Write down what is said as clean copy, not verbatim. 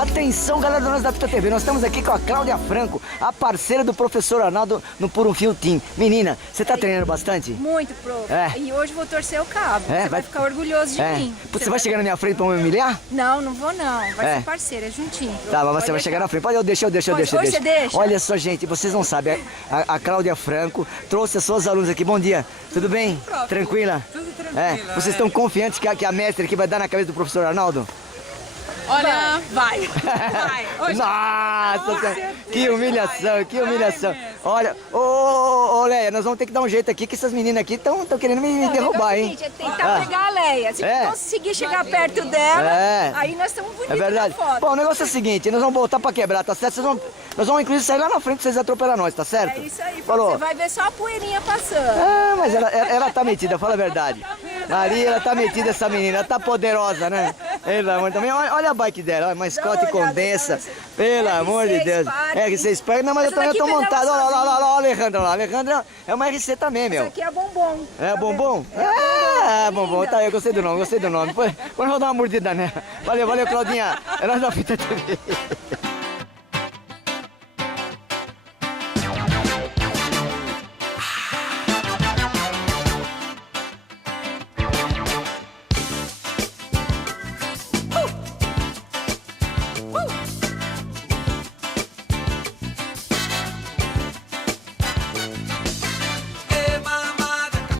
Atenção, galera do Nós da Fita TV, nós estamos aqui com a Cláudia Franco, a parceira do professor Arnaldo no Por um Fio Team. Menina, você tá treinando bastante? Muito, prof. É. E hoje vou torcer o cabo. É, Você vai ficar orgulhoso de mim. Você vai chegar na minha frente pra me humilhar? Não, não vou não. Vai É. ser parceira, é juntinho. prof. Tá, mas Pode você vai chegar na deixar. frente. Pode, eu deixo. Hoje você deixa? Olha só, gente, vocês não sabem. A Cláudia Franco trouxe as suas alunas aqui. Bom dia, tudo bem? Tranquila? Tudo tranquilo. Vocês estão confiantes que a mestre aqui vai dar na cabeça do professor Arnaldo? Olha, vai. Vai. Hoje Nossa, que humilhação, que humilhação. mesmo. Olha, ô Leia, nós vamos ter que dar um jeito aqui, que essas meninas aqui estão querendo me derrubar, hein? É tentar pegar a Leia. Se É. conseguir chegar perto dela, É. aí nós estamos bonitos É verdade. na foto. Bom, o negócio é o seguinte, nós vamos voltar pra quebrar, tá certo? Nós vamos inclusive sair lá na frente pra vocês atropelar nós, tá certo? É isso aí, prof. Falou. Você vai ver só a poeirinha passando. Ah, mas ela tá metida, fala a verdade. Maria, ela tá metida, essa menina, ela tá poderosa, né? Pelo amor também, olha a bike dela, olha, uma Scott uma olhada, condensa. então, Pelo RC amor de Deus. Spark. RC Spark, não, mas eu Essa daqui tô pedala montado. Olha lá, sozinha. olha a Alejandra lá. A Alejandra é uma RC também, Isso meu. aqui é bombom. É Tá bombom? vendo? É Bombom, linda. tá, eu gostei do nome, gostei do nome. Depois eu vou dar uma mordida nela. Valeu, Claudinha. É nós da Fita TV.